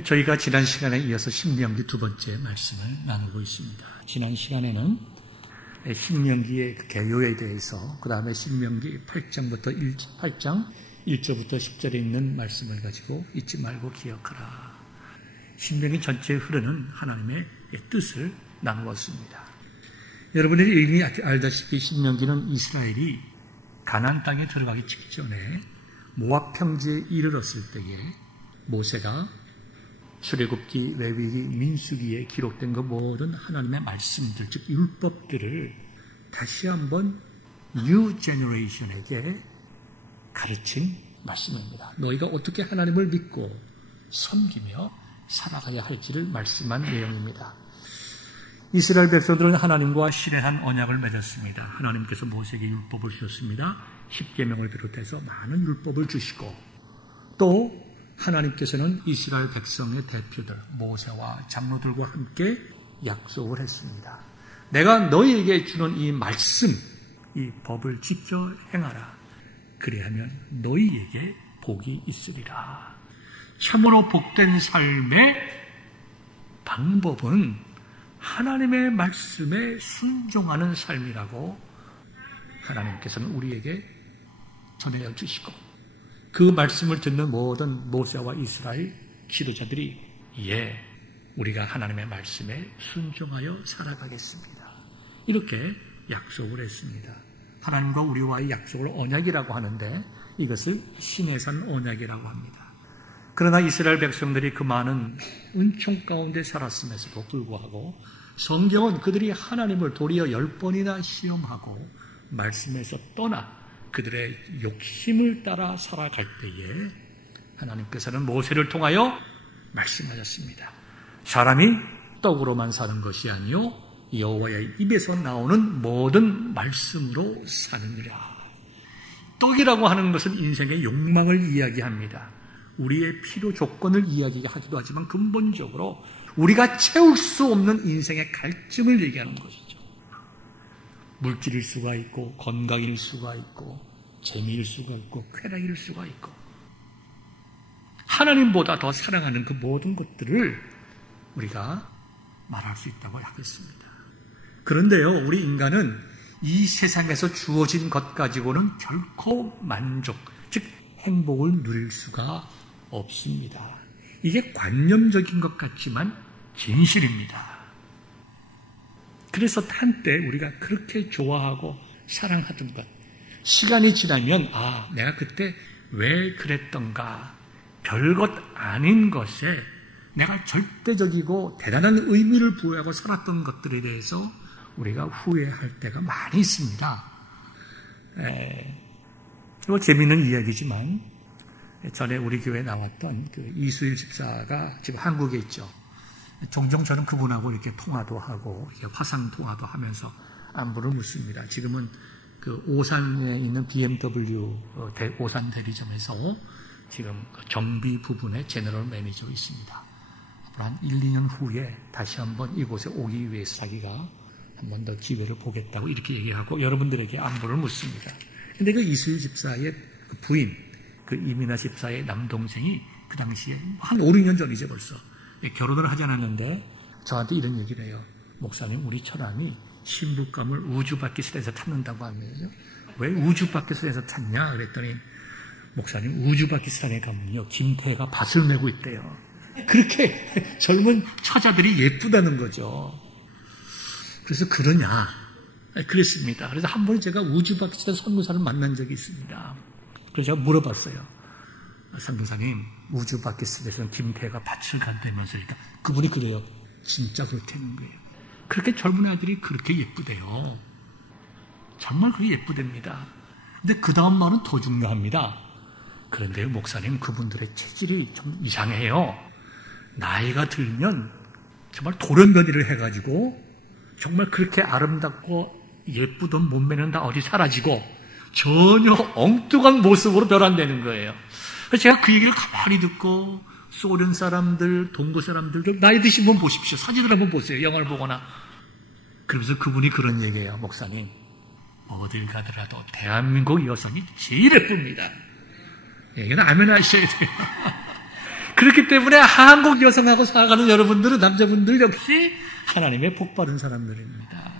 저희가 지난 시간에 이어서 신명기 두 번째 말씀을 나누고 있습니다. 지난 시간에는 신명기의 개요에 대해서, 그 다음에 신명기 8장 1절부터 10절에 있는 말씀을 가지고 잊지 말고 기억하라. 신명기 전체에 흐르는 하나님의 뜻을 나누었습니다. 여러분들이 이미 알다시피 신명기는 이스라엘이 가나안 땅에 들어가기 직전에 모압 평지에 이르렀을 때에 모세가 출애굽기, 레위기, 민수기에 기록된 그 모든 하나님의 말씀들, 즉 율법들을 다시 한번 뉴 제너레이션에게 가르친 말씀입니다. 너희가 어떻게 하나님을 믿고 섬기며 살아가야 할지를 말씀한 내용입니다. 이스라엘 백성들은 하나님과 신뢰한 언약을 맺었습니다. 하나님께서 모세에게 율법을 주셨습니다. 십계명을 비롯해서 많은 율법을 주시고, 또 하나님께서는 이스라엘 백성의 대표들 모세와 장로들과 함께 약속을 했습니다. 내가 너희에게 주는 이 말씀, 이 법을 지켜 행하라. 그리하면 너희에게 복이 있으리라. 참으로 복된 삶의 방법은 하나님의 말씀에 순종하는 삶이라고 하나님께서는 우리에게 전해 주시고, 그 말씀을 듣는 모든 모세와 이스라엘 지도자들이 우리가 하나님의 말씀에 순종하여 살아가겠습니다. 이렇게 약속을 했습니다. 하나님과 우리와의 약속을 언약이라고 하는데 이것을 신해산 언약이라고 합니다. 그러나 이스라엘 백성들이 그 많은 은총 가운데 살았음에도 불구하고 성경은 그들이 하나님을 도리어 10번이나 시험하고 말씀에서 떠나 그들의 욕심을 따라 살아갈 때에 하나님께서는 모세를 통하여 말씀하셨습니다. 사람이 떡으로만 사는 것이 아니요 여호와의 입에서 나오는 모든 말씀으로 사느니라. 떡이라고 하는 것은 인생의 욕망을 이야기합니다. 우리의 필요 조건을 이야기하기도 하지만 근본적으로 우리가 채울 수 없는 인생의 갈증을 얘기하는 것이죠. 물질일 수가 있고, 건강일 수가 있고, 재미일 수가 있고, 쾌락일 수가 있고, 하나님보다 더 사랑하는 그 모든 것들을 우리가 말할 수 있다고 하겠습니다. 그런데요, 우리 인간은 이 세상에서 주어진 것 가지고는 결코 만족, 즉 행복을 누릴 수가 없습니다. 이게 관념적인 것 같지만 진실입니다. 그래서 한때 우리가 그렇게 좋아하고 사랑하던 것, 시간이 지나면 내가 그때 왜 그랬던가, 별것 아닌 것에 내가 절대적이고 대단한 의미를 부여하고 살았던 것들에 대해서 우리가 후회할 때가 많이 있습니다. 이거 재미있는 이야기지만 전에 우리 교회에 나왔던 그 이수일 집사가 지금 한국에 있죠. 종종 저는 그분하고 이렇게 통화도 하고 이렇게 화상 통화도 하면서 안부를 묻습니다. 지금은 그 오산에 있는 BMW 오산 대리점에서 지금 정비 부분의 제너럴 매니저로 있습니다. 앞으로 한 1, 2년 후에 다시 한번 이곳에 오기 위해서 자기가 한 번 더 기회를 보겠다고 이렇게 얘기하고 여러분들에게 안부를 묻습니다. 근데 그 이수일 집사의 그 부인, 그 이민아 집사의 남동생이 그 당시에 한 5, 6년 전이죠 벌써. 결혼을 하지 않았는데 저한테 이런 얘기를 해요. 목사님, 우리 처남이 신부감을 우주바퀴선에서 탔는다고 하면서 왜 우주바퀴선에서 탔냐 그랬더니 목사님, 우주바퀴선에 가면요 김태가 밭을 메고 있대요. 그렇게 젊은 처자들이 예쁘다는 거죠. 그래서 그러냐 그랬습니다. 그래서 한 번 제가 우주바퀴선 선교사를 만난 적이 있습니다. 그래서 제가 물어봤어요. 선교사님, 우주바퀴선에서는 김태가 밭을 간다면서 그러니까 그분이 그래요. 진짜 그렇다는 거예요. 그렇게 젊은 아들이 그렇게 예쁘대요. 정말 그게 예쁘답니다. 근데 그 다음 말은 더 중요합니다. 그런데요, 목사님, 그분들의 체질이 좀 이상해요. 나이가 들면 정말 돌연변이를 해가지고 정말 그렇게 아름답고 예쁘던 몸매는 다 어디 사라지고 전혀 엉뚱한 모습으로 변환되는 거예요. 그래서 제가 그 얘기를 가만히 듣고 소련 사람들, 동구 사람들도 나이 드신 분 보십시오. 사진을 한번 보세요. 영화를 보거나. 그러면서 그분이 그런 얘기예요. 목사님, 어딜 가더라도 대한민국 여성이 제일 예쁩니다. 이건 아멘 하셔야 돼요. 그렇기 때문에 한국 여성하고 살아가는 여러분들은, 남자분들 역시 하나님의 복받은 사람들입니다.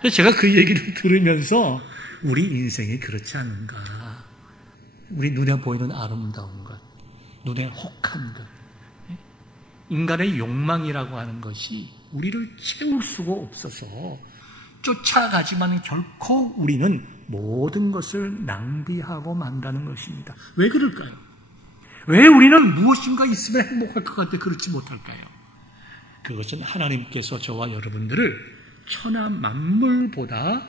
그래서 제가 그 얘기를 들으면서 우리 인생이 그렇지 않은가. 우리 눈에 보이는 아름다운 것, 눈에 혹한 것, 인간의 욕망이라고 하는 것이 우리를 채울 수가 없어서 쫓아가지만 결코 우리는 모든 것을 낭비하고 만다는 것입니다. 왜 그럴까요? 왜 우리는 무엇인가 있으면 행복할 것 같아 그렇지 못할까요? 그것은 하나님께서 저와 여러분들을 천하 만물보다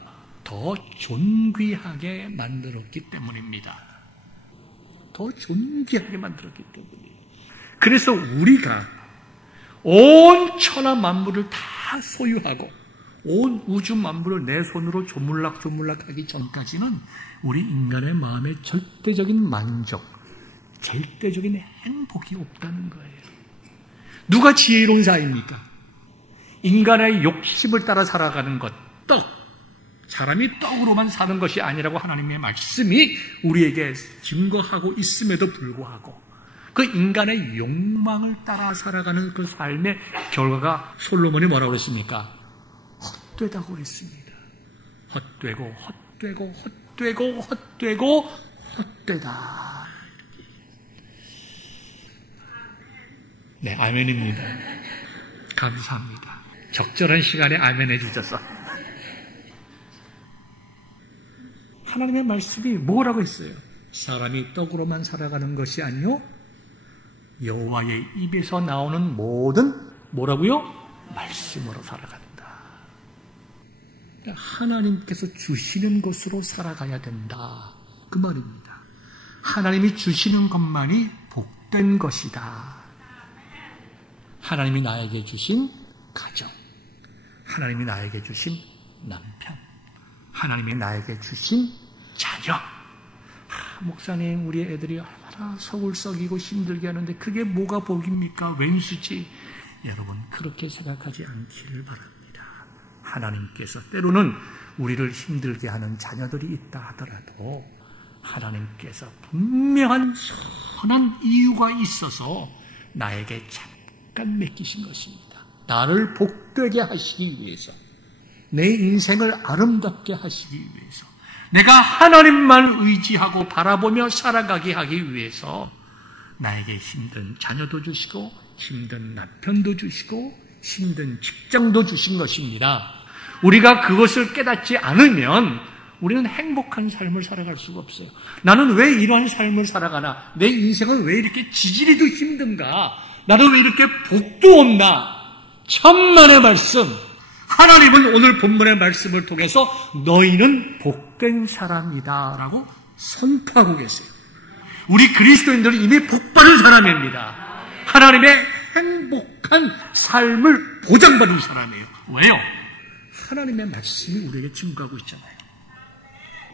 더 존귀하게 만들었기 때문입니다. 더 존귀하게 만들었기 때문이에요. 그래서 우리가 온 천하 만물을 다 소유하고 온 우주 만물을 내 손으로 조물락조물락하기 전까지는 우리 인간의 마음에 절대적인 만족, 절대적인 행복이 없다는 거예요. 누가 지혜로운 자입니까? 인간의 욕심을 따라 살아가는 것, 떡. 사람이 떡으로만 사는 것이 아니라고 하나님의 말씀이 우리에게 증거하고 있음에도 불구하고 그 인간의 욕망을 따라 살아가는 그 삶의 결과가 솔로몬이 뭐라고 그랬습니까? 헛되다고 그랬습니다. 헛되고 헛되고 헛되고 헛되고 헛되다. 네, 아멘입니다. 감사합니다. 적절한 시간에 아멘 해주셔서. 하나님의 말씀이 뭐라고 했어요? 사람이 떡으로만 살아가는 것이 아니요 여호와의 입에서 나오는 모든 뭐라고요? 말씀으로 살아간다. 하나님께서 주시는 것으로 살아가야 된다. 그 말입니다. 하나님이 주시는 것만이 복된 것이다. 하나님이 나에게 주신 가정, 하나님이 나에게 주신 남편, 하나님이 나에게 주신 자녀. 목사님, 우리 애들이 얼마나 속을 썩이고 힘들게 하는데 그게 뭐가 복입니까? 왼수지. 여러분, 그렇게 생각하지 않기를 바랍니다. 하나님께서 때로는 우리를 힘들게 하는 자녀들이 있다 하더라도 하나님께서 분명한 선한 이유가 있어서 나에게 잠깐 맡기신 것입니다. 나를 복되게 하시기 위해서, 내 인생을 아름답게 하시기 위해서, 내가 하나님만 의지하고 바라보며 살아가게 하기 위해서 나에게 힘든 자녀도 주시고 힘든 남편도 주시고 힘든 직장도 주신 것입니다. 우리가 그것을 깨닫지 않으면 우리는 행복한 삶을 살아갈 수가 없어요. 나는 왜 이러한 삶을 살아가나? 내 인생은 왜 이렇게 지지리도 힘든가? 나는 왜 이렇게 복도 없나? 천만의 말씀. 하나님은 오늘 본문의 말씀을 통해서 너희는 복된 사람이다 라고 선포하고 계세요. 우리 그리스도인들은 이미 복받은 사람입니다. 하나님의 행복한 삶을 보장받은 사람이에요. 왜요? 하나님의 말씀이 우리에게 증거하고 있잖아요.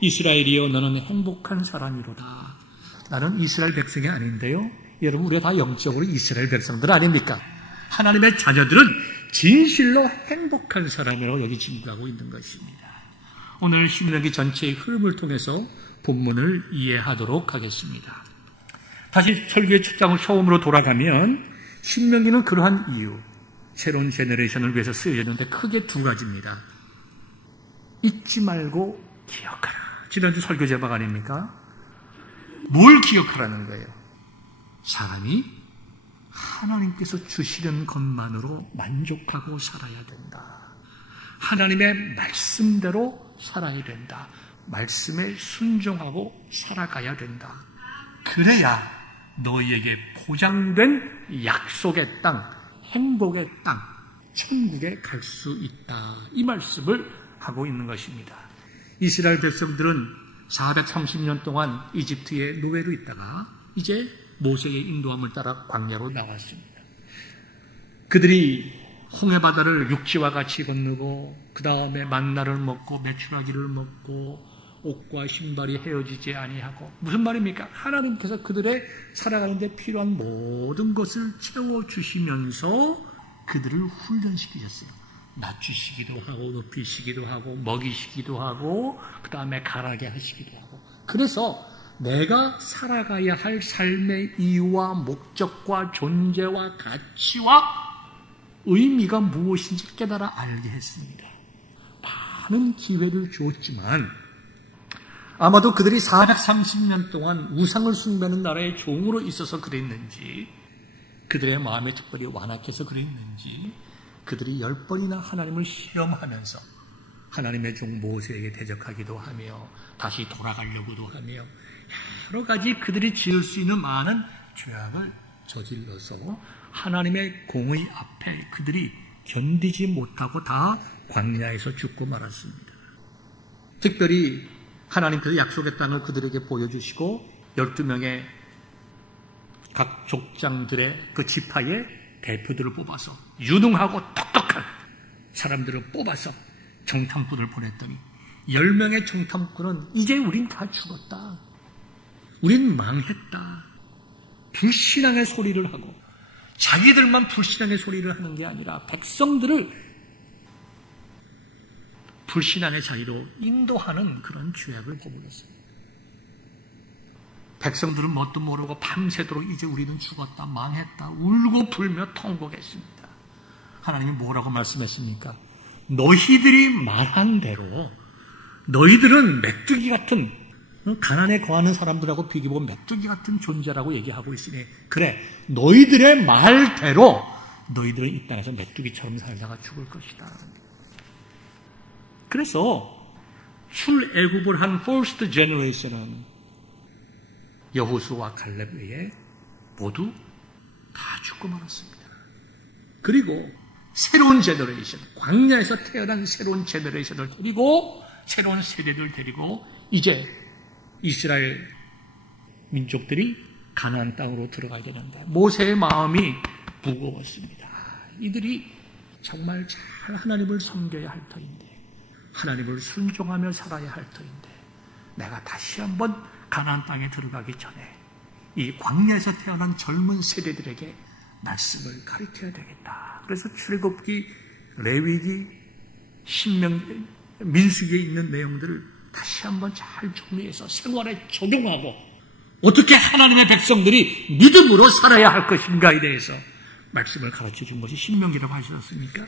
이스라엘이여 너는 행복한 사람이로다. 나는 이스라엘 백성이 아닌데요. 여러분, 우리가 다 영적으로 이스라엘 백성들 아닙니까? 하나님의 자녀들은 진실로 행복한 사람이라고 여기 증거하고 있는 것입니다. 오늘 신명기 전체의 흐름을 통해서 본문을 이해하도록 하겠습니다. 다시 설교의 첫 장을 처음으로 돌아가면 신명기는 그러한 이유, 새로운 제너레이션을 위해서 쓰여졌는데 크게 두 가지입니다. 잊지 말고 기억하라. 지난주 설교 제목 아닙니까? 뭘 기억하라는 거예요? 사람이 하나님께서 주시는 것만으로 만족하고 살아야 된다. 하나님의 말씀대로 살아야 된다. 말씀에 순종하고 살아가야 된다. 그래야 너희에게 보장된 약속의 땅, 행복의 땅, 천국에 갈 수 있다. 이 말씀을 하고 있는 것입니다. 이스라엘 백성들은 430년 동안 이집트의 노예로 있다가 이제 모세의 인도함을 따라 광야로 나왔습니다. 그들이 홍해바다를 육지와 같이 건너고 그 다음에 만나를 먹고 메추라기를 먹고 옷과 신발이 헤어지지 아니하고, 무슨 말입니까? 하나님께서 그들의 살아가는 데 필요한 모든 것을 채워주시면서 그들을 훈련시키셨어요. 낮추시기도 하고 높이시기도 하고 먹이시기도 하고 그 다음에 가라게 하시기도 하고. 그래서 내가 살아가야 할 삶의 이유와 목적과 존재와 가치와 의미가 무엇인지 깨달아 알게 했습니다. 많은 기회를 주었지만 아마도 그들이 430년 동안 우상을 숭배하는 나라의 종으로 있어서 그랬는지, 그들의 마음에 특별히 완악해서 그랬는지, 그들이 10번이나 하나님을 시험하면서 하나님의 종 모세에게 대적하기도 하며 다시 돌아가려고도 하며 여러 가지 그들이 지을 수 있는 많은 죄악을 저질러서 하나님의 공의 앞에 그들이 견디지 못하고 다 광야에서 죽고 말았습니다. 특별히 하나님께서 약속의 땅을 그들에게 보여주시고 12명의 각 족장들의 그 지파의 대표들을 뽑아서 유능하고 똑똑한 사람들을 뽑아서 정탐꾼을 보냈더니 10명의 정탐꾼은 이제 우린 다 죽었다. 우린 망했다. 불신앙의 소리를 하고 자기들만 불신앙의 소리를 하는 게 아니라 백성들을 불신앙의 자리로 인도하는 그런 죄악을 버물었습니다. 백성들은 뭣도 모르고 밤새도록 이제 우리는 죽었다, 망했다, 울고 불며 통곡했습니다. 하나님이 뭐라고 말씀했습니까? 너희들이 말한 대로 너희들은 메뚜기 같은, 가난에 거하는 사람들하고 비교해보면 메뚜기 같은 존재라고 얘기하고 있으니, 그래, 너희들의 말대로 너희들은 이 땅에서 메뚜기처럼 살다가 죽을 것이다. 그래서 출애굽을 한 퍼스트 제너레이션은 여호수아와 갈렙 외에 모두 다 죽고 말았습니다. 그리고 새로운 제너레이션, 광야에서 태어난 새로운 제너레이션을 데리고, 새로운 세대를 데리고 이제 이스라엘 민족들이 가나안 땅으로 들어가야 되는데 모세의 마음이 무거웠습니다. 이들이 정말 잘 하나님을 섬겨야 할 터인데, 하나님을 순종하며 살아야 할 터인데, 내가 다시 한번 가나안 땅에 들어가기 전에 이 광야에서 태어난 젊은 세대들에게 말씀을 가르쳐야 되겠다. 그래서 출애굽기, 레위기, 신명, 민수기에 있는 내용들을 다시 한번 잘 정리해서 생활에 적용하고 어떻게 하나님의 백성들이 믿음으로 살아야 할 것인가에 대해서 말씀을 가르쳐 준 것이 신명기라고 하셨습니까?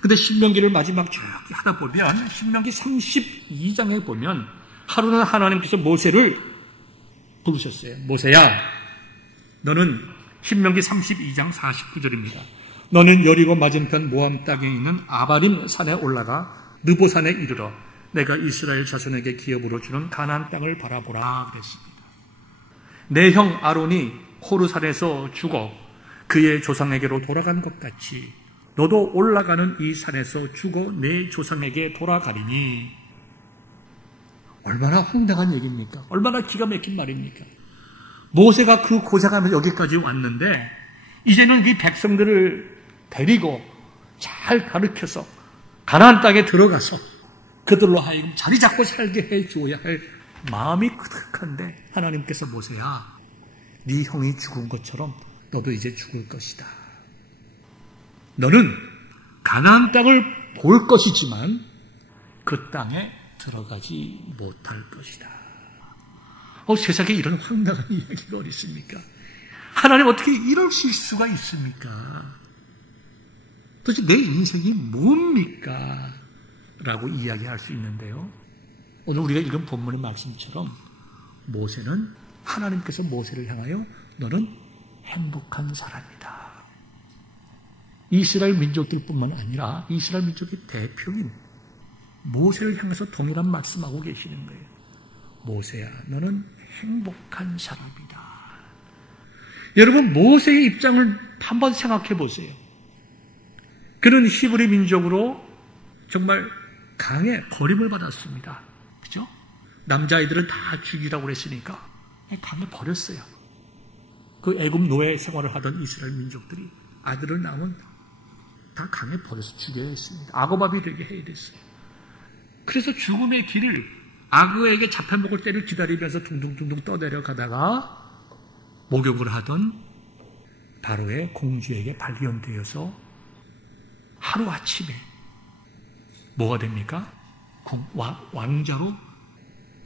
근데 신명기를 마지막 쭉 하다 보면 신명기 32장에 보면 하루는 하나님께서 모세를 부르셨어요. 모세야, 너는 신명기 32장 49절입니다. 너는 여리고 맞은편 모함 땅에 있는 아바림 산에 올라가 느보산에 이르러 내가 이스라엘 자손에게 기업으로 주는 가나안 땅을 바라보라 그랬습니다. 내 형 아론이 호르산에서 죽어 그의 조상에게로 돌아간 것 같이 너도 올라가는 이 산에서 죽어 내 조상에게 돌아가리니. 얼마나 황당한 얘기입니까? 얼마나 기가 막힌 말입니까? 모세가 그 고생하면서 여기까지 왔는데 이제는 이 백성들을 데리고 잘 가르쳐서 가나안 땅에 들어가서 그들로 하여금 자리 잡고 살게 해주어야 할 마음이 크득한데 하나님께서 모세야, 네 형이 죽은 것처럼 너도 이제 죽을 것이다. 너는 가나안 땅을 볼 것이지만 그 땅에 들어가지 못할 것이다. 세상에 이런 황당한 이야기가 어디 있습니까? 하나님 어떻게 이러실 수가 있습니까? 도대체 내 인생이 뭡니까? 라고 이야기할 수 있는데요. 오늘 우리가 읽은 본문의 말씀처럼 모세는, 하나님께서 모세를 향하여 너는 행복한 사람이다. 이스라엘 민족들뿐만 아니라 이스라엘 민족의 대표인 모세를 향해서 동일한 말씀하고 계시는 거예요. 모세야, 너는 행복한 사람이다. 여러분, 모세의 입장을 한번 생각해 보세요. 그는 히브리 민족으로 정말 강에 버림을 받았습니다. 그죠? 남자아이들은 다 죽이라고 그랬으니까 강에 버렸어요. 그 애굽 노예 생활을 하던 이스라엘 민족들이 아들을 낳으면 다 강에 버려서 죽여야 했습니다. 악어밥이 되게 해야 됐어요. 그래서 죽음의 길을 악어에게 잡혀먹을 때를 기다리면서 둥둥둥둥 떠내려가다가 목욕을 하던 바로의 공주에게 발견되어서 하루아침에 뭐가 됩니까? 왕자로,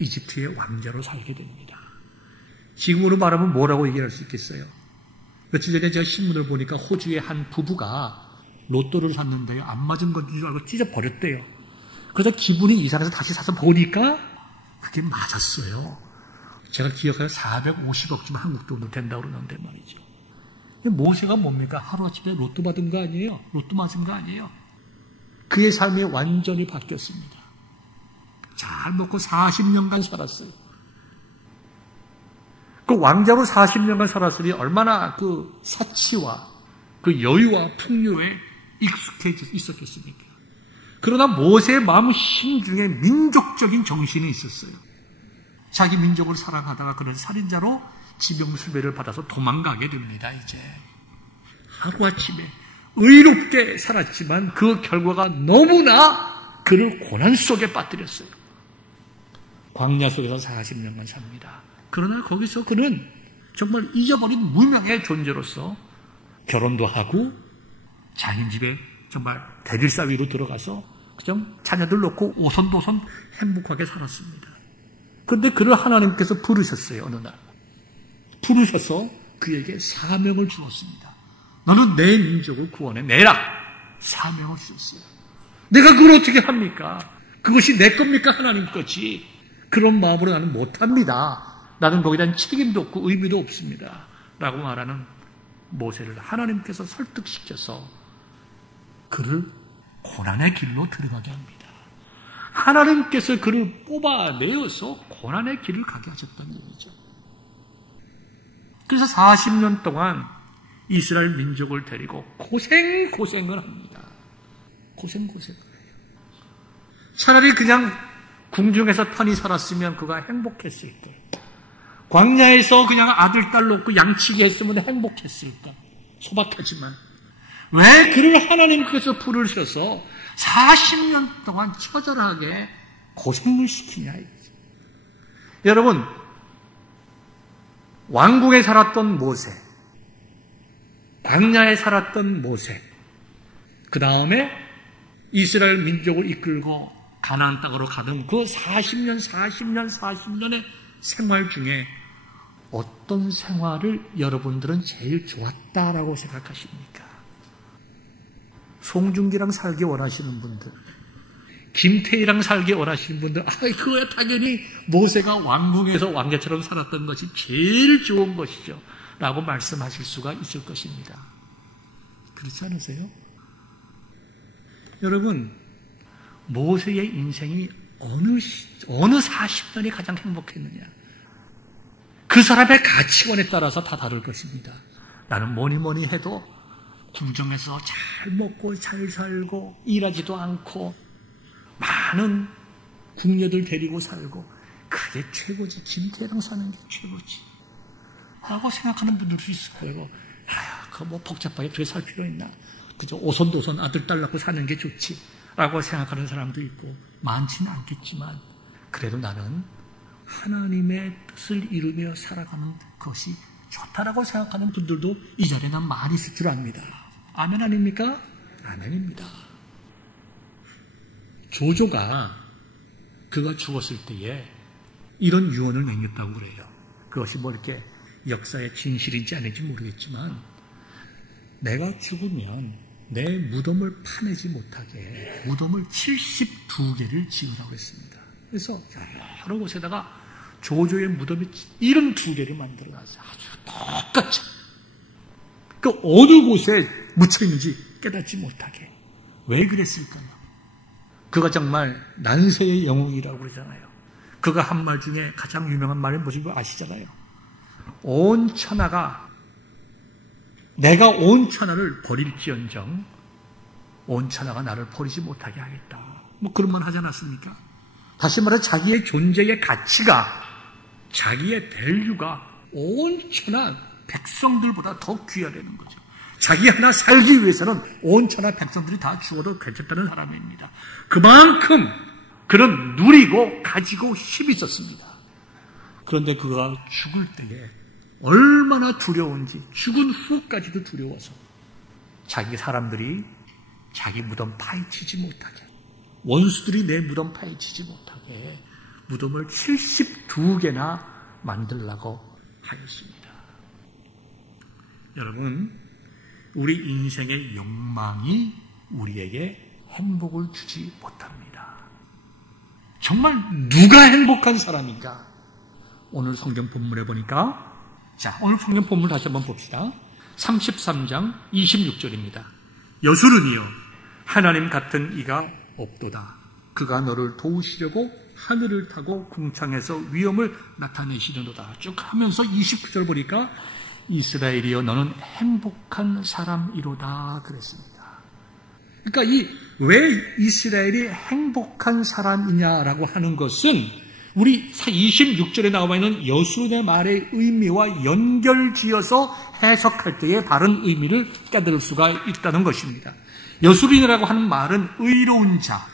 이집트의 왕자로 살게 됩니다. 지금으로 말하면 뭐라고 얘기할 수 있겠어요? 며칠 전에 제가 신문을 보니까 호주의 한 부부가 로또를 샀는데요. 안 맞은 건 줄 알고 찢어버렸대요. 그래서 기분이 이상해서 다시 사서 보니까 그게 맞았어요. 제가 기억하여 450억쯤 한국 돈으로 된다고 그러는데 말이죠. 모세가 뭡니까? 하루아침에 로또 받은 거 아니에요? 로또 맞은 거 아니에요? 그의 삶이 완전히 바뀌었습니다. 잘 먹고 40년간 살았어요. 그 왕자로 40년간 살았으니 얼마나 그 사치와 그 여유와 풍요에 익숙해져 있었겠습니까? 그러나 모세의 마음 심중에 민족적인 정신이 있었어요. 자기 민족을 사랑하다가 그런 살인자로 지명수배를 받아서 도망가게 됩니다. 이제 하루아침에 의롭게 살았지만 그 결과가 너무나 그를 고난 속에 빠뜨렸어요. 광야 속에서 40년간 삽니다. 그러나 거기서 그는 정말 잊어버린 무명의 존재로서 결혼도 하고 자기 집에 정말 대릴사 위로 들어가서 그냥 자녀들 놓고 오손도손 행복하게 살았습니다. 그런데 그를 하나님께서 부르셨어요. 어느 날 부르셔서 그에게 사명을 주었습니다. 너는 내 민족을 구원해내라. 사명을 주셨어요. 내가 그걸 어떻게 합니까? 그것이 내 겁니까? 하나님 것이. 그런 마음으로 나는 못합니다. 나는 거기에 대한 책임도 없고 의미도 없습니다. 라고 말하는 모세를 하나님께서 설득시켜서 그를 고난의 길로 들어가게 합니다. 하나님께서 그를 뽑아내어서 고난의 길을 가게 하셨던 얘기죠. 그래서 40년 동안 이스라엘 민족을 데리고 고생을 합니다. 고생을 해요. 차라리 그냥 궁중에서 편히 살았으면 그가 행복했을 때, 광야에서 그냥 아들, 딸 놓고 양치기 했으면 행복했을 때, 소박하지만 왜 그를 하나님께서 부르셔서 40년 동안 처절하게 고생을 시키냐 이거죠. 여러분, 왕궁에 살았던 모세, 광야에 살았던 모세, 그 다음에 이스라엘 민족을 이끌고 가나안 땅으로 가던 그 40년의 생활 중에 어떤 생활을 여러분들은 제일 좋았다라고 생각하십니까? 송중기랑 살기 원하시는 분들, 김태희랑 살기 원하시는 분들, 그거야 당연히 모세가 왕궁에서 왕자처럼 살았던 것이 제일 좋은 것이죠 라고 말씀하실 수가 있을 것입니다. 그렇지 않으세요? 여러분, 모세의 인생이 어느 40년이 가장 행복했느냐? 그 사람의 가치관에 따라서 다 다를 것입니다. 나는 뭐니 해도 궁정에서 잘 먹고 잘 살고 일하지도 않고 많은 궁녀들 데리고 살고 그게 최고지. 김태랑 사는 게 최고지 하고 생각하는 분들도 있어요. 그거 뭐 복잡하게 그렇게 살 필요 있나? 그저 오손도손 아들 딸 낳고 사는 게 좋지 라고 생각하는 사람도 있고, 많지는 않겠지만 그래도 나는 하나님의 뜻을 이루며 살아가는 것이 좋다라고 생각하는 분들도 이 자리에 난 많이 있을 줄 압니다. 아멘 아닙니까? 아멘입니다. 조조가 그가 죽었을 때에 이런 유언을 남겼다고 그래요. 그것이 뭐 이렇게 역사의 진실인지 아닌지 모르겠지만, 내가 죽으면 내 무덤을 파내지 못하게 무덤을 72개를 지으라고 했습니다. 그래서 여러 곳에다가 조조의 무덤이 72개를 만들어놨어요. 아주 똑같이. 그 어느 곳에 묻혀있는지 깨닫지 못하게. 왜 그랬을까요? 그가 정말 난세의 영웅이라고 그러잖아요. 그가 한 말 중에 가장 유명한 말이 무슨 거 아시잖아요. 온 천하가, 내가 온 천하를 버릴지언정 온 천하가 나를 버리지 못하게 하겠다. 뭐 그런 말 하지 않았습니까? 다시 말해 자기의 존재의 가치가, 자기의 밸류가 온 천하 백성들보다 더 귀하다는 거죠. 자기 하나 살기 위해서는 온 천하 백성들이 다 죽어도 괜찮다는 사람입니다. 그만큼 그는 누리고 가지고 힘이 있었습니다. 그런데 그가 죽을 때에 얼마나 두려운지, 죽은 후까지도 두려워서 자기 사람들이 자기 무덤 파헤치지 못하게, 원수들이 내 무덤 파헤치지 못하게 무덤을 72개나 만들라고 하였습니다. 여러분, 우리 인생의 욕망이 우리에게 행복을 주지 못합니다. 정말 누가 행복한 사람인가? 오늘 성경 본문에 보니까, 자, 오늘 성경 본문 다시 한번 봅시다. 33장 26절입니다. 여수르니여 하나님 같은 이가 없도다. 그가 너를 도우시려고 하늘을 타고 궁창에서 위엄을 나타내시려노다. 쭉 하면서 29절 보니까 이스라엘이여 너는 행복한 사람이로다 그랬습니다. 그러니까 왜 이스라엘이 행복한 사람이냐라고 하는 것은 우리 26절에 나와 있는 여수르의 말의 의미와 연결지어서 해석할 때의 바른 의미를 깨달을 수가 있다는 것입니다. 여수르인이라고 하는 말은 의로운 자,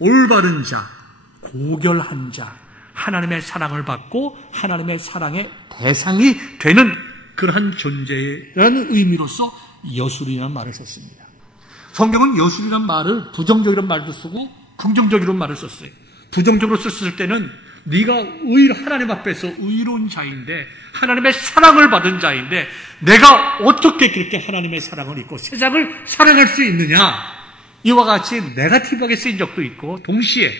올바른 자, 고결한 자, 하나님의 사랑을 받고 하나님의 사랑의 대상이 되는 그러한 존재라는 의미로서 여수르인이라는 말을 썼습니다. 성경은 여수르인이라는 말을 부정적이라는 말도 쓰고 긍정적이라는 말을 썼어요. 부정적으로 썼을 때는 네가 하나님 앞에서 의로운 자인데 하나님의 사랑을 받은 자인데 내가 어떻게 그렇게 하나님의 사랑을 입고 세상을 사랑할 수 있느냐, 이와 같이 네거티브하게 쓰인 적도 있고, 동시에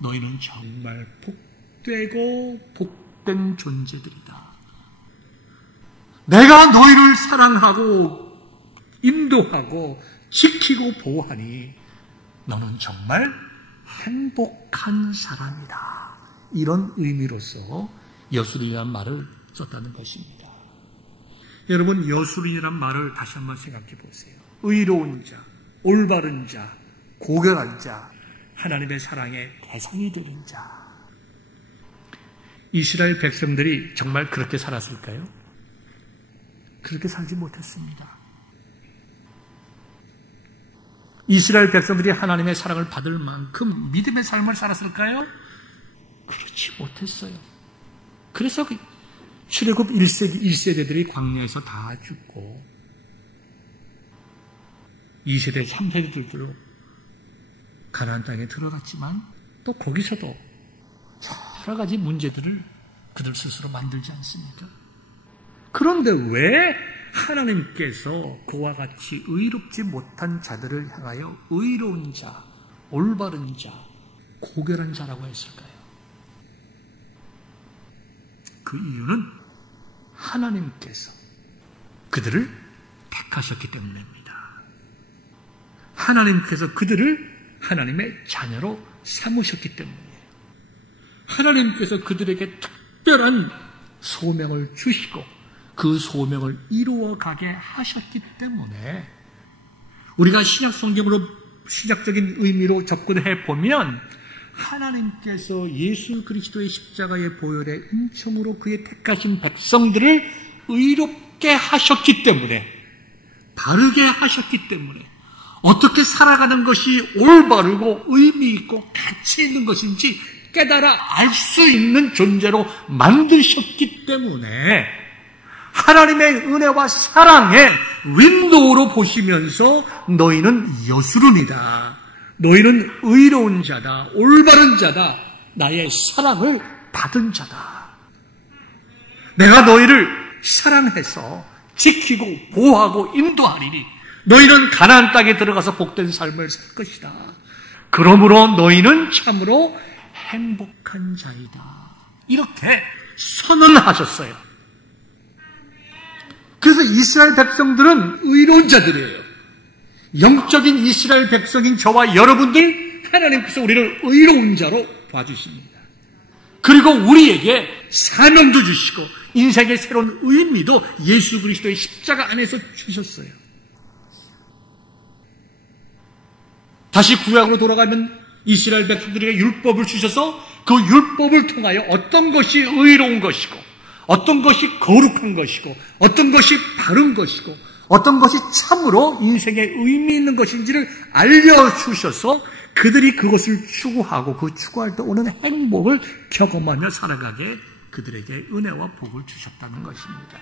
너희는 정말 복되고 복된 존재들이다. 내가 너희를 사랑하고 인도하고 지키고 보호하니 너는 정말 행복한 사람이다. 이런 의미로서 여수르인이라는 말을 썼다는 것입니다. 여러분, 여수르인이라는 말을 다시 한번 생각해 보세요. 의로운 자, 올바른 자, 고결한 자, 하나님의 사랑의 대상이 되는 자. 이스라엘 백성들이 정말 그렇게 살았을까요? 그렇게 살지 못했습니다. 이스라엘 백성들이 하나님의 사랑을 받을 만큼 믿음의 삶을 살았을까요? 그렇지 못했어요. 그래서 출애굽 1세대들이 광야에서 다 죽고 2세대, 3세대들도 가나안 땅에 들어갔지만 또 거기서도 여러 가지 문제들을 그들 스스로 만들지 않습니까? 그런데 왜 하나님께서 그와 같이 의롭지 못한 자들을 향하여 의로운 자, 올바른 자, 고결한 자라고 했을까요? 그 이유는 하나님께서 그들을 택하셨기 때문입니다. 하나님께서 그들을 하나님의 자녀로 삼으셨기 때문이에요. 하나님께서 그들에게 특별한 소명을 주시고 그 소명을 이루어가게 하셨기 때문에 우리가 신약적인 의미로 접근해 보면 하나님께서 예수 그리스도의 십자가의 보혈의 은총으로 그의 택하신 백성들을 의롭게 하셨기 때문에, 바르게 하셨기 때문에 어떻게 살아가는 것이 올바르고 의미 있고 가치 있는 것인지 깨달아 알 수 있는 존재로 만드셨기 때문에 하나님의 은혜와 사랑의 윈도우로 보시면서 너희는 여수름이다, 너희는 의로운 자다, 올바른 자다, 나의 사랑을 받은 자다, 내가 너희를 사랑해서 지키고 보호하고 인도하리니 너희는 가나안 땅에 들어가서 복된 삶을 살 것이다. 그러므로 너희는 참으로 행복한 자이다. 이렇게 선언하셨어요. 그래서 이스라엘 백성들은 의로운 자들이에요. 영적인 이스라엘 백성인 저와 여러분들, 하나님께서 우리를 의로운 자로 봐주십니다. 그리고 우리에게 사명도 주시고 인생의 새로운 의미도 예수 그리스도의 십자가 안에서 주셨어요. 다시 구약으로 돌아가면 이스라엘 백성들에게 율법을 주셔서 그 율법을 통하여 어떤 것이 의로운 것이고 어떤 것이 거룩한 것이고 어떤 것이 바른 것이고 어떤 것이 참으로 인생에 의미 있는 것인지를 알려주셔서 그들이 그것을 추구하고 그 추구할 때 오는 행복을 경험하며 살아가게 그들에게 은혜와 복을 주셨다는 것입니다.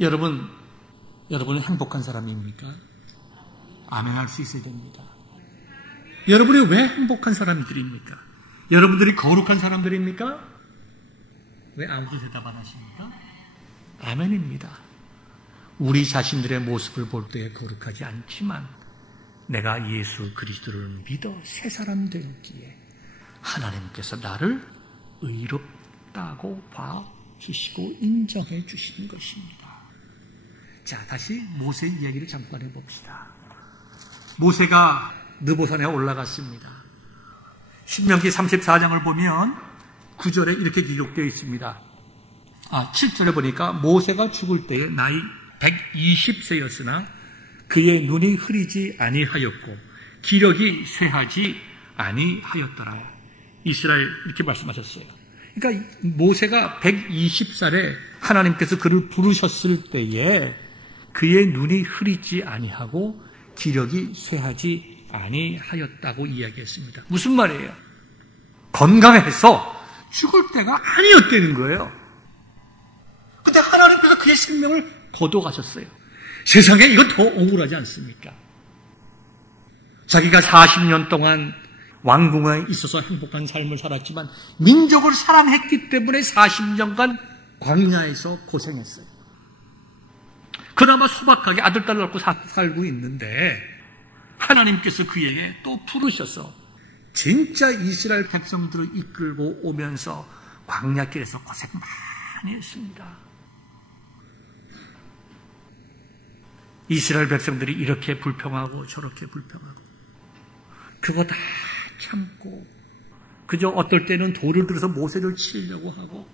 여러분은 행복한 사람입니까? 아멘 할 수 있어야 됩니다. 여러분이 왜 행복한 사람들입니까? 여러분들이 거룩한 사람들입니까? 왜 아무도 대답 안 하십니까? 아멘입니다. 우리 자신들의 모습을 볼 때 거룩하지 않지만 내가 예수 그리스도를 믿어 새 사람 되기에 하나님께서 나를 의롭다고 봐주시고 인정해 주시는 것입니다. 자, 다시 모세 이야기를 잠깐 해봅시다. 모세가 느보산에 올라갔습니다. 신명기 34장을 보면 9절에 이렇게 기록되어 있습니다. 7절에 보니까 모세가 죽을 때에 나이 120세였으나 그의 눈이 흐리지 아니하였고 기력이 쇠하지 아니하였더라. 이스라엘 이렇게 말씀하셨어요. 그러니까 모세가 120살에 하나님께서 그를 부르셨을 때에 그의 눈이 흐리지 아니하고 기력이 쇠하지 아니하였다고 이야기했습니다. 무슨 말이에요? 건강해서 죽을 때가 아니었다는 거예요. 근데 하나님께서 그의 생명을 거둬가셨어요. 세상에 이거 더 억울하지 않습니까? 자기가 40년 동안 왕궁에 있어서 행복한 삶을 살았지만 민족을 사랑했기 때문에 40년간 광야에서 고생했어요. 그나마 소박하게 아들, 딸 낳고 살고 있는데 하나님께서 그에게 또 부르셔서 진짜 이스라엘 백성들을 이끌고 오면서 광야길에서 고생 많이 했습니다. 이스라엘 백성들이 이렇게 불평하고 저렇게 불평하고 그거 다 참고 그저 어떨 때는 돌을 들어서 모세를 치려고 하고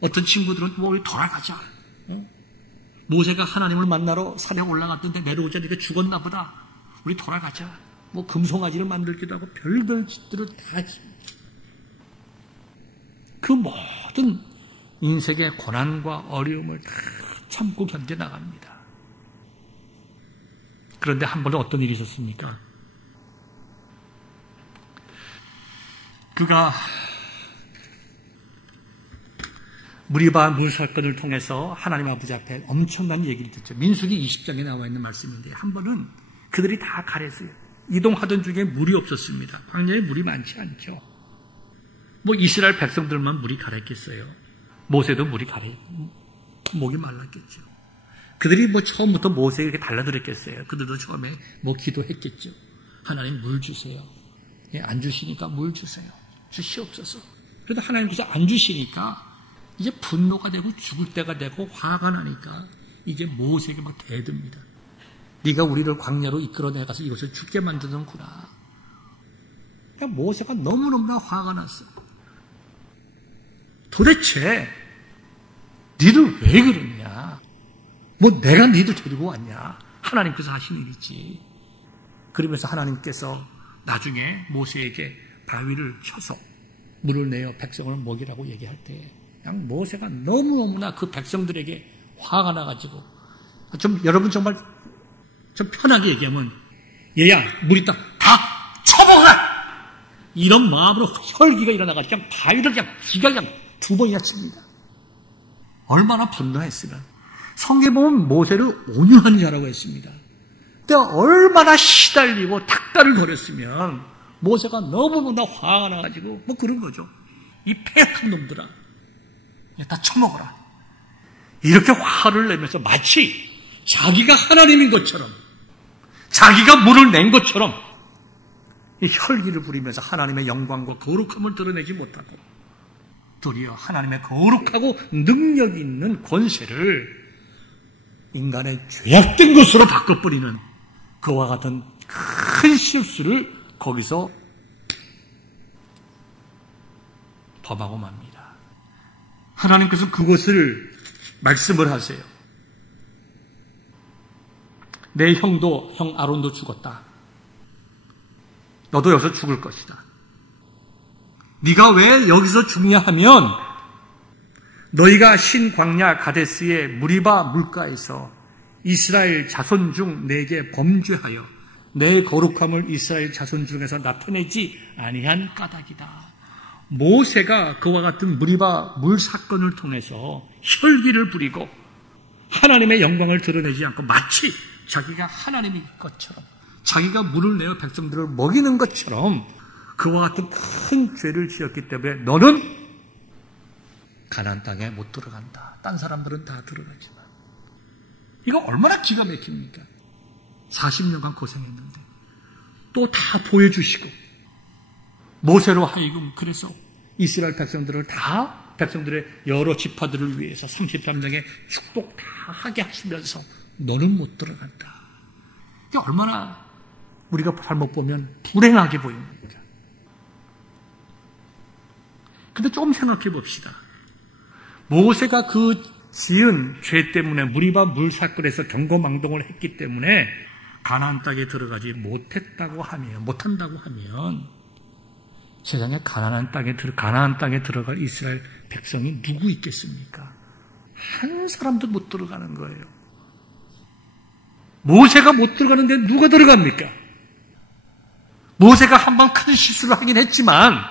어떤 친구들은 우리 돌아가자. 모세가 하나님을 만나러 산에 올라갔던데 내려오자니까 죽었나 보다. 우리 돌아가자. 금송아지를 만들기도 하고 별별 짓들을 다 했습니다. 그 모든 인생의 고난과 어려움을 다 참고 견뎌나갑니다. 그런데 한 번은 어떤 일이 있었습니까? 그가 무리바 물 사건을 통해서 하나님 아버지 앞에 엄청난 얘기를 듣죠. 민수기 20장에 나와 있는 말씀인데 한 번은 그들이 다 가랬어요. 이동하던 중에 물이 없었습니다. 광야에 물이 많지 않죠. 이스라엘 백성들만 물이 가랬겠어요. 모세도 물이 목이 말랐겠죠. 그들이 처음부터 모세에게 이렇게 달라들었겠어요. 그들도 처음에 기도했겠죠. 하나님 물 주세요. 안 주시니까 물 주세요. 주시옵소서. 그래도 하나님께서 안 주시니까 이제 분노가 되고 죽을 때가 되고 화가 나니까 이제 모세에게 대듭니다. 네가 우리를 광야로 이끌어내가서 이곳을 죽게 만드는구나. 모세가 너무너무나 화가 났어. 도대체 니들 왜 그러냐? 내가 니들 데리고 왔냐? 하나님께서 하신 일이지. 그러면서 하나님께서 나중에 모세에게 바위를 쳐서 물을 내어 백성을 먹이라고 얘기할 때 그냥 모세가 너무너무나 그 백성들에게 화가 나가지고 여러분 정말 좀 편하게 얘기하면 얘야 물 있다 다 쳐먹어라 이런 마음으로 혈기가 일어나가지고 그냥 바위를 기가 그냥 2번이나 칩니다. 얼마나 분노했으면 성경에 보면 모세를 온유한 자라고 했습니다. 근데 얼마나 시달리고 닥달을 거렸으면 모세가 너무너무나 화가 나가지고 그런 거죠. 이 폐역한 놈들아 다 쳐먹어라 이렇게 화를 내면서 마치 자기가 하나님인 것처럼 자기가 물을 낸 것처럼 이 혈기를 부리면서 하나님의 영광과 거룩함을 드러내지 못하고 도리어 하나님의 거룩하고 능력 있는 권세를 인간의 죄악된 것으로 바꿔버리는 그와 같은 큰 실수를 거기서 범하고 맙니다. 하나님께서 그것을 말씀을 하세요. 내 형도 형 아론도 죽었다. 너도 여기서 죽을 것이다. 네가 왜 여기서 죽냐 하면 너희가 신광야 가데스의 무리바 물가에서 이스라엘 자손 중 내게 범죄하여 내 거룩함을 이스라엘 자손 중에서 나타내지 아니한 까닭이다. 모세가 그와 같은 무리바 물 사건을 통해서 혈기를 부리고 하나님의 영광을 드러내지 않고 마치 자기가 하나님인 것처럼 자기가 물을 내어 백성들을 먹이는 것처럼 그와 같은 큰 죄를 지었기 때문에 너는 가나안 땅에 못 들어간다. 딴 사람들은 다 들어가지만. 이거 얼마나 기가 막힙니까? 40년간 고생했는데 또 다 보여주시고 모세로 하여금 그래서 이스라엘 백성들을 다 백성들의 여러 지파들을 위해서 33명의 축복 다 하게 하시면서 너는 못 들어간다. 이게 얼마나 우리가 잘못 보면 불행하게 보입니까? 근데 조금 생각해 봅시다. 모세가 그 지은 죄 때문에 무리바 물 사건에서 경거망동을 했기 때문에 가나안 땅에 들어가지 못한다고 하면 세상에 가나안 땅에 들어갈 이스라엘 백성이 누구 있겠습니까? 한 사람도 못 들어가는 거예요. 모세가 못 들어가는데 누가 들어갑니까? 모세가 한번 큰 실수를 하긴 했지만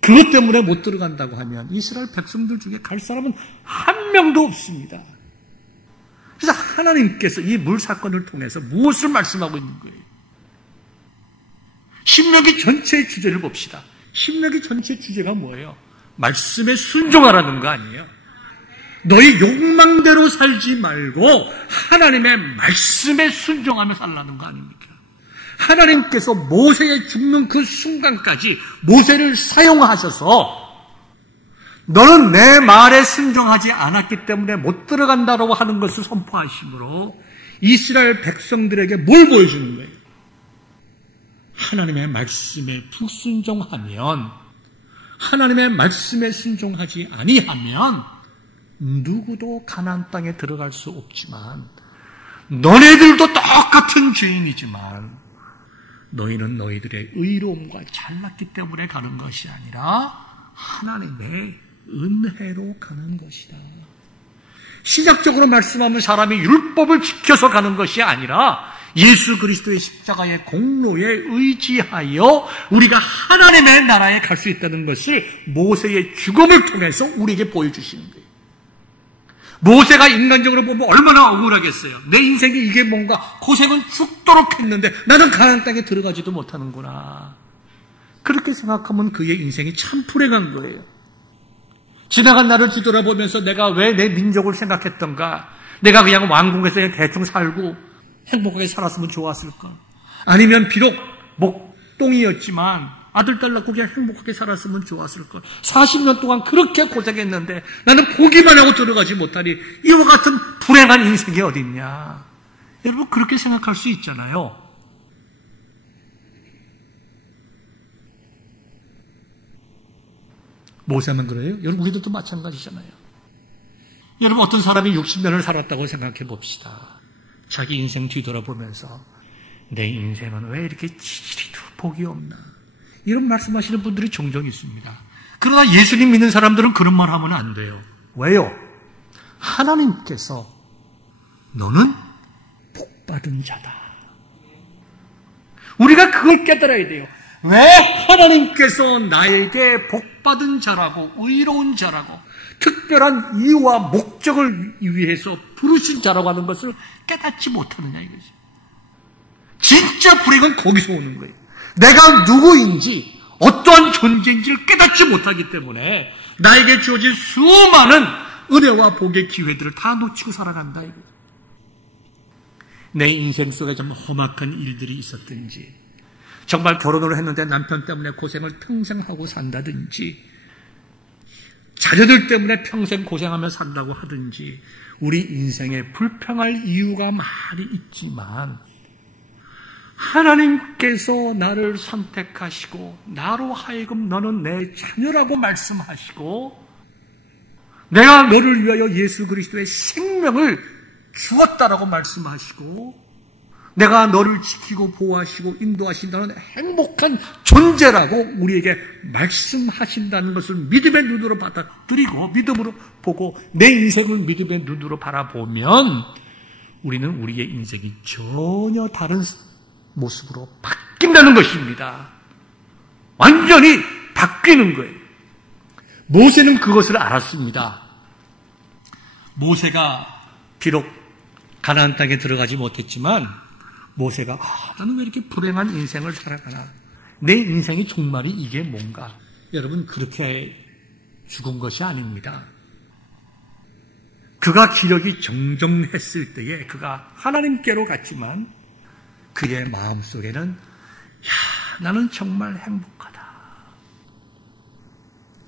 그것 때문에 못 들어간다고 하면 이스라엘 백성들 중에 갈 사람은 한 명도 없습니다. 그래서 하나님께서 이 물 사건을 통해서 무엇을 말씀하고 있는 거예요? 신명기 전체의 주제를 봅시다. 신명기 전체 주제가 뭐예요? 말씀에 순종하라는 거 아니에요? 너희 욕망대로 살지 말고 하나님의 말씀에 순종하며 살라는 거 아닙니까? 하나님께서 모세의 죽는 그 순간까지 모세를 사용하셔서 너는 내 말에 순종하지 않았기 때문에 못 들어간다고 하는 것을 선포하심으로 이스라엘 백성들에게 뭘 보여주는 거예요? 하나님의 말씀에 불순종하면, 하나님의 말씀에 순종하지 아니하면 누구도 가나안 땅에 들어갈 수 없지만 너네들도 똑같은 죄인이지만 너희는 너희들의 의로움과 잘났기 때문에 가는 것이 아니라 하나님의 은혜로 가는 것이다. 신약적으로 말씀하면 사람이 율법을 지켜서 가는 것이 아니라 예수 그리스도의 십자가의 공로에 의지하여 우리가 하나님의 나라에 갈 수 있다는 것을 모세의 죽음을 통해서 우리에게 보여주시는 거예요. 모세가 인간적으로 보면 얼마나 억울하겠어요. 내 인생이 이게 뭔가 고생은 죽도록 했는데 나는 가나안 땅에 들어가지도 못하는구나. 그렇게 생각하면 그의 인생이 참 불행한 거예요. 지나간 날을 뒤돌아보면서 내가 왜 내 민족을 생각했던가, 내가 그냥 왕궁에서 그냥 대충 살고 행복하게 살았으면 좋았을까, 아니면 비록 목동이었지만 아들 딸 낳고 그냥 행복하게 살았으면 좋았을까, 40년 동안 그렇게 고생했는데 나는 보기만 하고 들어가지 못하니 이와 같은 불행한 인생이 어디 있냐. 여러분 그렇게 생각할 수 있잖아요. 모세만 그래요? 여러분 우리들도 마찬가지잖아요. 여러분 어떤 사람이 60년을 살았다고 생각해 봅시다. 자기 인생 뒤돌아보면서 내 인생은 왜 이렇게 지지리도 복이 없나, 이런 말씀하시는 분들이 종종 있습니다. 그러나 예수님 믿는 사람들은 그런 말 하면 안 돼요. 왜요? 하나님께서 너는 복받은 자다. 우리가 그걸 깨달아야 돼요. 왜 하나님께서 나에게 복받은 자라고, 의로운 자라고, 특별한 이유와 목적을 위해서 부르신 자라고 하는 것을 깨닫지 못하느냐 이거죠. 진짜 불행은 거기서 오는 거예요. 내가 누구인지, 어떠한 존재인지를 깨닫지 못하기 때문에 나에게 주어진 수많은 은혜와 복의 기회들을 다 놓치고 살아간다 이거죠. 내 인생 속에 정말 험악한 일들이 있었든지, 정말 결혼을 했는데 남편 때문에 고생을 평생 하고 산다든지, 자녀들 때문에 평생 고생하며 산다고 하든지, 우리 인생에 불평할 이유가 많이 있지만 하나님께서 나를 선택하시고 나로 하여금 너는 내 자녀라고 말씀하시고 내가 너를 위하여 예수 그리스도의 생명을 주었다라고 말씀하시고 내가 너를 지키고 보호하시고 인도하신다는 행복한 존재라고 우리에게 말씀하신다는 것을 믿음의 눈으로 받아들이고 믿음으로 보고 내 인생을 믿음의 눈으로 바라보면 우리는 우리의 인생이 전혀 다른 모습으로 바뀐다는 것입니다. 완전히 바뀌는 거예요. 모세는 그것을 알았습니다. 모세가 비록 가나안 땅에 들어가지 못했지만 모세가 나는 왜 이렇게 불행한 인생을 살아가나, 내 인생의 종말이 이게 뭔가? 여러분, 그렇게 죽은 것이 아닙니다. 그가 기력이 정정했을 때에 그가 하나님께로 갔지만 그의 마음속에는 나는 정말 행복하다.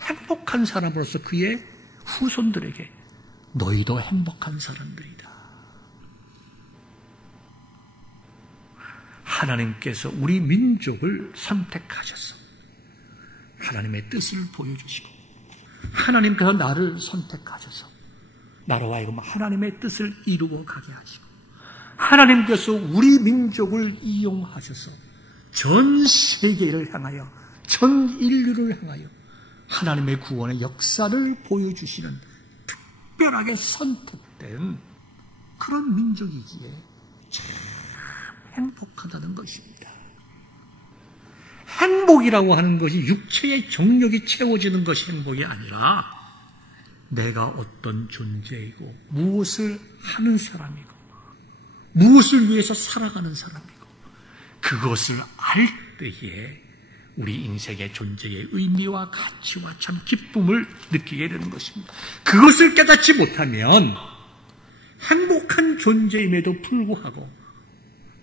행복한 사람으로서 그의 후손들에게 너희도 행복한 사람들이다. 하나님께서 우리 민족을 선택하셔서 하나님의 뜻을 보여주시고 하나님께서 나를 선택하셔서 나로 하여금 하나님의 뜻을 이루어 가게 하시고 하나님께서 우리 민족을 이용하셔서 전 세계를 향하여 전 인류를 향하여 하나님의 구원의 역사를 보여주시는 특별하게 선택된 그런 민족이기에 참 행복하다는 것입니다. 행복이라고 하는 것이 육체의 정욕이 채워지는 것이 행복이 아니라 내가 어떤 존재이고 무엇을 하는 사람이고 무엇을 위해서 살아가는 사람이고 그것을 알 때에 우리 인생의 존재의 의미와 가치와 참 기쁨을 느끼게 되는 것입니다. 그것을 깨닫지 못하면 행복한 존재임에도 불구하고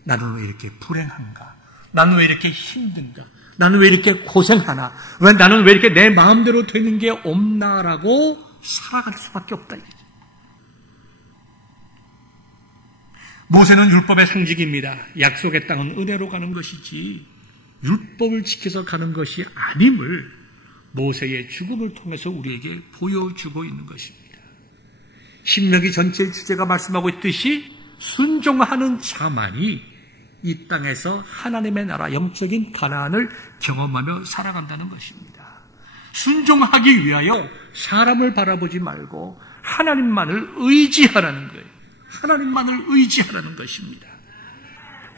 나는 왜 이렇게 불행한가? 나는 왜 이렇게 힘든가? 나는 왜 이렇게 고생하나? 나는 왜 이렇게 내 마음대로 되는 게 없나라고 살아갈 수밖에 없다. 모세는 율법의 상징입니다. 약속의 땅은 은혜로 가는 것이지 율법을 지켜서 가는 것이 아님을 모세의 죽음을 통해서 우리에게 보여주고 있는 것입니다. 신명기 전체의 주제가 말씀하고 있듯이 순종하는 자만이 이 땅에서 하나님의 나라 영적인 가나안을 경험하며 살아간다는 것입니다. 순종하기 위하여 사람을 바라보지 말고 하나님만을 의지하라는 거예요. 하나님만을 의지하라는 것입니다.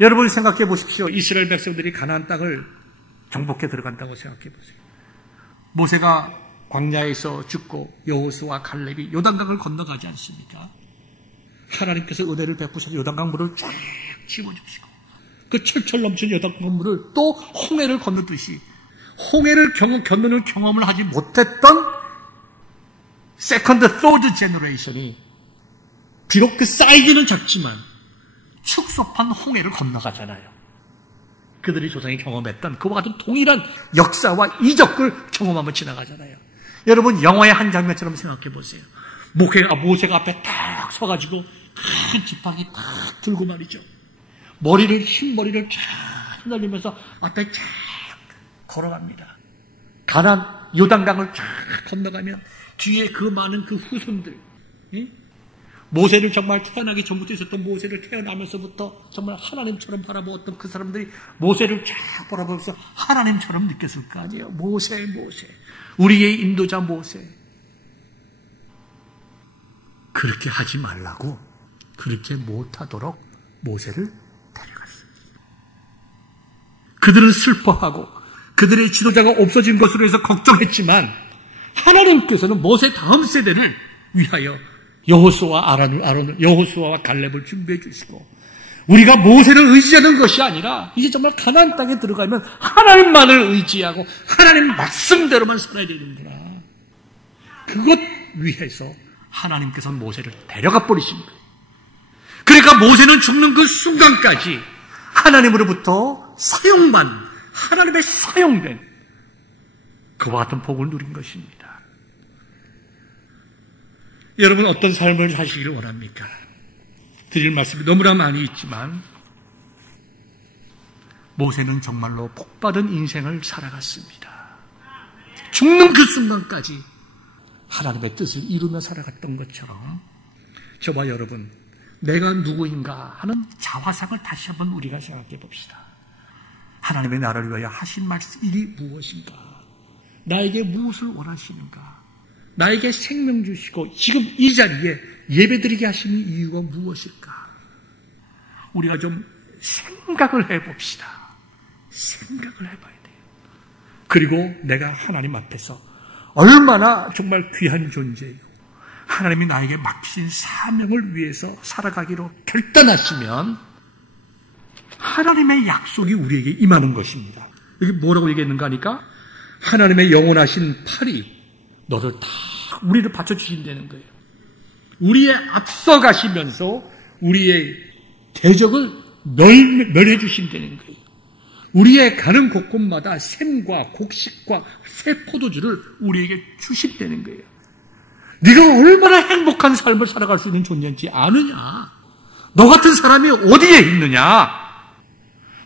여러분 생각해 보십시오. 이스라엘 백성들이 가나안 땅을 정복해 들어간다고 생각해 보세요. 모세가 광야에서 죽고 여호수아와 칼렙이 요단강을 건너가지 않습니까? 하나님께서 은혜를 베푸셔서 요단강 물을 쫙 집어주시고 그 철철 넘치는 요단강 물을 또 홍해를 건너듯이 홍해를 건너는 경험을 하지 못했던 세컨드, 서드 제너레이션이 비록 그 사이즈는 작지만 축소판 홍해를 건너가잖아요. 그들이 조상이 경험했던 그와 같은 동일한 역사와 이적을 경험하며 지나가잖아요. 여러분 영화의 한 장면처럼 생각해 보세요. 모세가 앞에 딱 서가지고 큰 지팡이 딱 들고 말이죠. 흰머리를 쫙 휘날리면서 앞에 쫙 걸어갑니다. 가나안 요단강을 쫙 건너가면 뒤에 그 많은 그 후손들, 모세를 정말 태어나기 전부터 있었던 모세를 태어나면서부터 정말 하나님처럼 바라보았던 그 사람들이 모세를 쫙 바라보면서 하나님처럼 느꼈을 거 아니에요. 모세, 우리의 인도자 모세. 그렇게 하지 말라고, 그렇게 못하도록 모세를 데려갔어요. 그들은 슬퍼하고 그들의 지도자가 없어진 것으로 해서 걱정했지만 하나님께서는 모세 다음 세대를 위하여 여호수아와 갈렙을 준비해 주시고 우리가 모세를 의지하는 것이 아니라 이제 정말 가나안 땅에 들어가면 하나님만을 의지하고 하나님 말씀대로만 살아야 되는구나. 그것 위해서 하나님께서 모세를 데려가 버리신 거예요. 그러니까 모세는 죽는 그 순간까지 하나님으로부터 하나님의 사용된 그와 같은 복을 누린 것입니다. 여러분 어떤 삶을 사시기를 원합니까? 드릴 말씀이 너무나 많이 있지만 모세는 정말로 복받은 인생을 살아갔습니다. 죽는 그 순간까지 하나님의 뜻을 이루며 살아갔던 것처럼 저와 여러분 내가 누구인가 하는 자화상을 다시 한번 우리가 생각해 봅시다. 하나님의 나라를 위하여 하신 일이 무엇인가? 나에게 무엇을 원하시는가? 나에게 생명 주시고 지금 이 자리에 예배드리게 하시는 이유가 무엇일까? 우리가 좀 생각을 해봅시다. 생각을 해봐야 돼요. 그리고 내가 하나님 앞에서 얼마나 정말 귀한 존재이고 하나님이 나에게 맡기신 사명을 위해서 살아가기로 결단하시면 하나님의 약속이 우리에게 임하는 것입니다. 여기 뭐라고 얘기했는가 하니까 하나님의 영원하신 팔이 너를 다 우리를 받쳐주신다는 거예요. 우리의 앞서가시면서 우리의 대적을 멸해 주신다는 거예요. 우리의 가는 곳곳마다 샘과 곡식과 새 포도주를 우리에게 주신다는 거예요. 네가 얼마나 행복한 삶을 살아갈 수 있는 존재인지 아느냐? 너 같은 사람이 어디에 있느냐?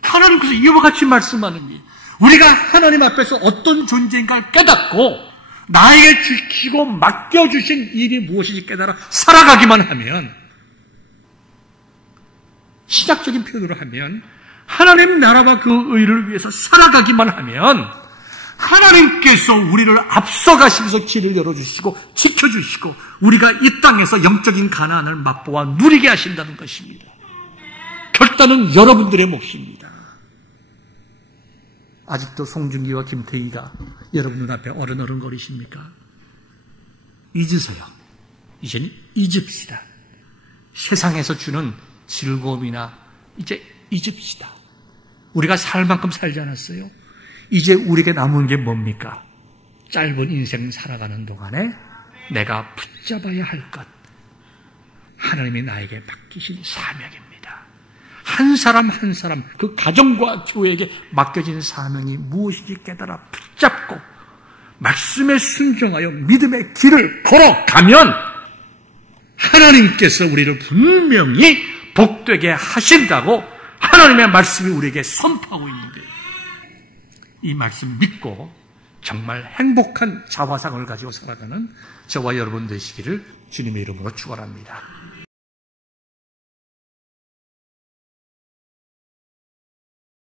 하나님께서 이와 같이 말씀하는 거예요. 우리가 하나님 앞에서 어떤 존재인가 깨닫고 나에게 주시고 맡겨주신 일이 무엇인지 깨달아 살아가기만 하면, 시작적인 표현으로 하면 하나님 나라와 그 의를 위해서 살아가기만 하면 하나님께서 우리를 앞서가시면서 길을 열어주시고 지켜주시고 우리가 이 땅에서 영적인 가나안을 맛보아 누리게 하신다는 것입니다. 결단은 여러분들의 몫입니다. 아직도 송중기와 김태희가 여러분 눈앞에 어른거리십니까? 잊으세요. 이제는 잊읍시다. 세상에서 주는 즐거움이나 이제 잊읍시다. 우리가 살 만큼 살지 않았어요? 이제 우리에게 남은 게 뭡니까? 짧은 인생 살아가는 동안에 내가 붙잡아야 할 것, 하나님이 나에게 맡기신 사명입니다. 한 사람 한 사람 그 가정과 교회에게 맡겨진 사명이 무엇인지 깨달아 붙잡고 말씀에 순종하여 믿음의 길을 걸어가면 하나님께서 우리를 분명히 복되게 하신다고 하나님의 말씀이 우리에게 선포하고 있는데, 이 말씀 믿고 정말 행복한 자화상을 가지고 살아가는 저와 여러분 되시기를 주님의 이름으로 축원합니다.